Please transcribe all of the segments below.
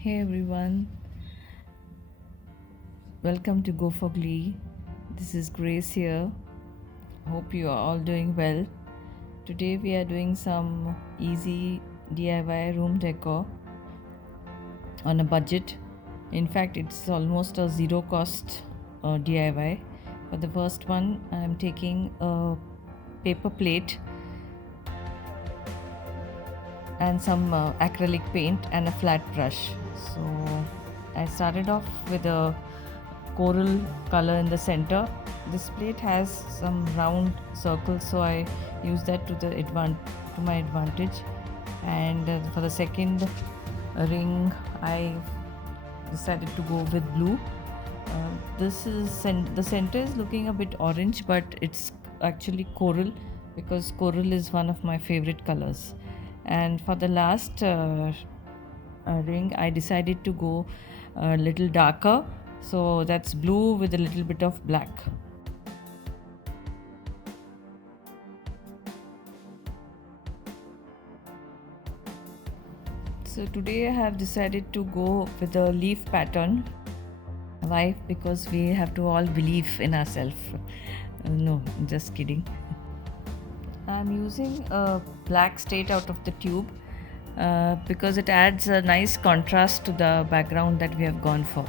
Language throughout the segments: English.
Hey everyone, welcome to Go for Glee. This is Grace here. Hope you are all doing well. Today we are doing some easy DIY room decor on a budget. In fact, it's almost a zero cost DIY. For the first one, I am taking a paper plate and some acrylic paint and a flat brush. So I started off with a coral color in the center. This plate has some round circles, so I use that to my advantage. And for the second ring, I decided to go with blue. The center is looking a bit orange, but it's actually coral because coral is one of my favorite colors. And for the last ring, I decided to go a little darker, so that's blue with a little bit of black. So today I have decided to go with a leaf pattern. Why? Because we have to all believe in ourselves. No, just kidding. I'm using a black straight out of the tube because it adds a nice contrast to the background that we have gone for.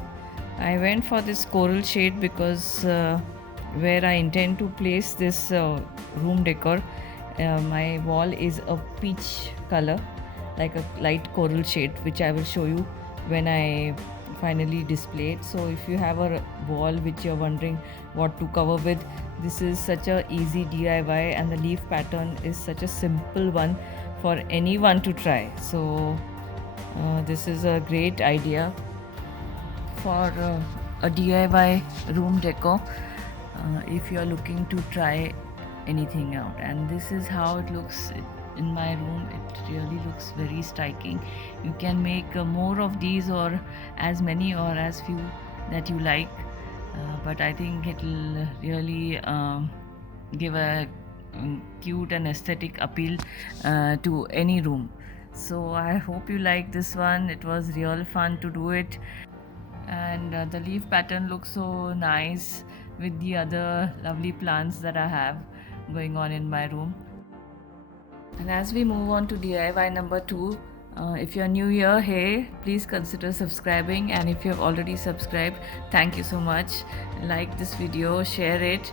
I went for this coral shade because where I intend to place this room decor, my wall is a peach color, like a light coral shade, which I will show you when I finally display it. So if you have a wall which you're wondering what to cover with, this is such a easy DIY, and the leaf pattern is such a simple one for anyone to try. So this is a great idea for a DIY room decor if you are looking to try anything out. And this is how it looks in my room. It really looks very striking. You can make more of these, or as many or as few that you like, but I think it will really give a cute and aesthetic appeal to any room. So I hope you like this one. It was real fun to do it, and the leaf pattern looks so nice with the other lovely plants that I have going on in my room. And as we move on to DIY number 2, if you're new here, hey, please consider subscribing, and if you have already subscribed, thank you so much. Like this video, share it.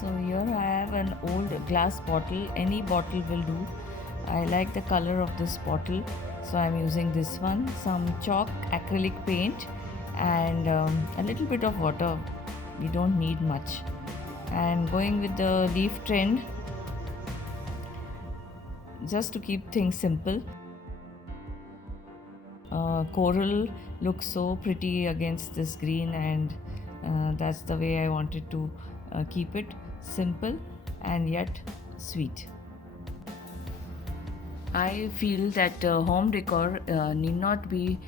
So here I have an old glass bottle. Any bottle will do. I like the color of this bottle, so I'm using this one. Some chalk, acrylic paint, and a little bit of water. We don't need much. And going with the leaf trend, just to keep things simple. Coral looks so pretty against this green, and that's the way I wanted to keep it simple and yet sweet. I feel that home decor need not be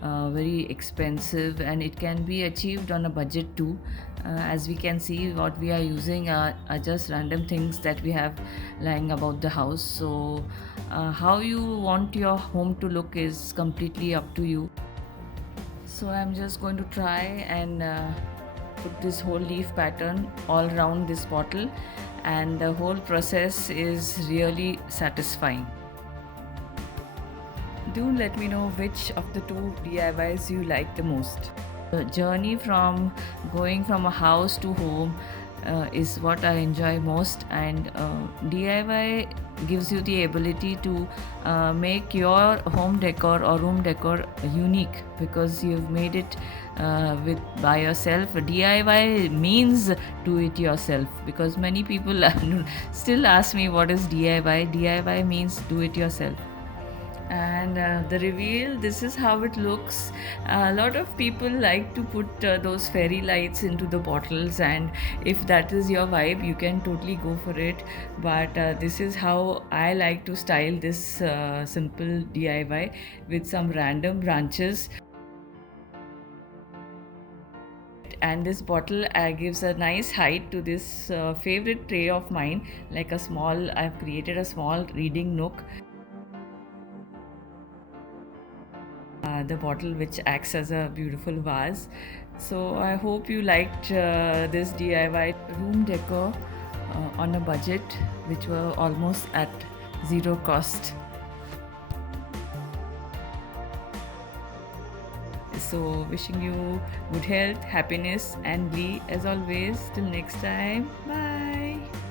very expensive, and it can be achieved on a budget too. As we can see, what we are using are just random things that we have lying about the house. So, how you want your home to look is completely up to you. So, I'm just going to try and put this whole leaf pattern all around this bottle, and the whole process is really satisfying. Do let me know which of the two DIYs you like the most. The journey from going from a house to home is what I enjoy most, and DIY gives you the ability to make your home decor or room decor unique because you've made it with by yourself. DIY means do it yourself, because many people still ask me what is DIY. DIY means do it yourself. And the reveal, this is how it looks. A lot of people like to put those fairy lights into the bottles, and if that is your vibe, you can totally go for it. But this is how I like to style this simple DIY with some random branches. And this bottle gives a nice height to this favorite tray of mine, like a small, I've created a small reading nook. the bottle which acts as a beautiful vase. So I hope you liked this DIY room decor on a budget, which were almost at zero cost. So wishing you good health, happiness and glee as always. Till next time, bye.